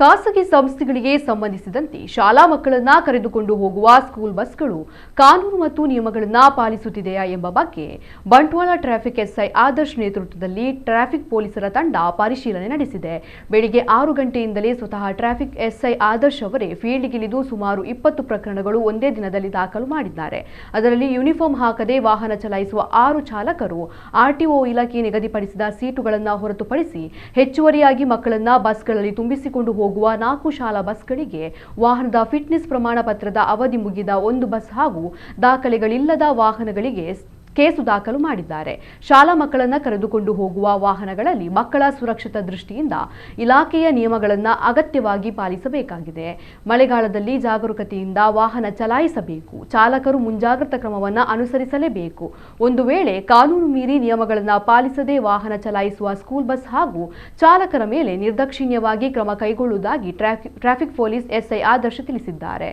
ಖಾಸಗಿ ಸಂಸ್ಥೆಗಳಿಗೆ ಸಂಬಂಧಿಸಿದಂತೆ ಶಾಲಾ ಮಕ್ಕಳನ್ನ ಕರೆದುಕೊಂಡು ಹೋಗುವ ಸ್ಕೂಲ್ ಬಸ್ಗಳು ಕಾನೂನು ಮತ್ತು ನಿಯಮಗಳನ್ನು ಪಾಲಿಸುತ್ತಿದೆಯಾ ಎಂಬ ಬಗ್ಗೆ ಬಂಟ್ವಾಳ ಟ್ರಾಫಿಕ್ ಎಸ್ಐ ಆದರ್ಶ್ ನೇತೃತ್ವದಲ್ಲಿ ಟ್ರಾಫಿಕ್ ಪೊಲೀಸರ ತಂಡ ಪರಿಶೀಲನೆ ನಡೆಸಿದೆ. ಬೆಳಿಗ್ಗೆ 6 ಗಂಟೆಯಿಂದಲೇ ಸ್ವತಃ ಟ್ರಾಫಿಕ್ ಎಸ್ಐ ಆದರ್ಶ್ ಅವರೇ ಫೀಲ್ಡ್ಗಿಳಿದು ಸುಮಾರು 20 ಪ್ರಕರಣಗಳು ಒಂದೇ ದಿನದಲ್ಲಿ ದಾಖಲು ಮಾಡಿದ್ದಾರೆ. ಅದರಲ್ಲಿ ಯೂನಿಫಾರ್ಮ್ ಹಾಕದೆ ವಾಹನ ಚಲಾಯಿಸುವ 6 ಚಾಲಕರು, ಆರ್ಟಿಒ ಇಲಾಖೆ ನಿಗದಿಪಡಿಸಿದ ಸೀಟುಗಳನ್ನು ಹೊರತುಪಡಿಸಿ ಹೆಚ್ಚುವರಿಯಾಗಿ ಮಕ್ಕಳನ್ನ ಬಸ್ಗಳಲ್ಲಿ ತುಂಬಿಸಿಕೊಂಡು ಹೋಗುವ 4 ಶಾಲಾ ಬಸ್ಗಳಿಗೆ ವಾಹನದ ಫಿಟ್ನೆಸ್ ಪ್ರಮಾಣ ಪತ್ರದ ಅವಧಿ ಮುಗಿದ 1 ಬಸ್ ಹಾಗೂ ದಾಖಲೆಗಳಿಲ್ಲದ ವಾಹನಗಳಿಗೆ ಕೇಸು ದಾಖಲು ಮಾಡಿದ್ದಾರೆ. ಶಾಲಾ ಮಕ್ಕಳನ್ನು ಕರೆದುಕೊಂಡು ಹೋಗುವ ವಾಹನಗಳಲ್ಲಿ ಮಕ್ಕಳ ಸುರಕ್ಷತಾ ದೃಷ್ಟಿಯಿಂದ ಇಲಾಖೆಯ ನಿಯಮಗಳನ್ನು ಅಗತ್ಯವಾಗಿ ಪಾಲಿಸಬೇಕಾಗಿದೆ. ಮಳೆಗಾಲದಲ್ಲಿ ಜಾಗರೂಕತೆಯಿಂದ ವಾಹನ ಚಲಾಯಿಸಬೇಕು. ಚಾಲಕರು ಮುಂಜಾಗ್ರತಾ ಕ್ರಮವನ್ನು ಅನುಸರಿಸಲೇಬೇಕು. ಒಂದು ವೇಳೆ ಕಾನೂನು ಮೀರಿ ನಿಯಮಗಳನ್ನು ಪಾಲಿಸದೆ ವಾಹನ ಚಲಾಯಿಸುವ ಸ್ಕೂಲ್ ಬಸ್ ಹಾಗೂ ಚಾಲಕರ ಮೇಲೆ ನಿರ್ದಾಕ್ಷಿಣ್ಯವಾಗಿ ಕ್ರಮ ಕೈಗೊಳ್ಳುವುದಾಗಿ ಟ್ರಾಫಿಕ್ ಪೊಲೀಸ್ ಎಸ್ಐ ಆದರ್ಶ ತಿಳಿಸಿದ್ದಾರೆ.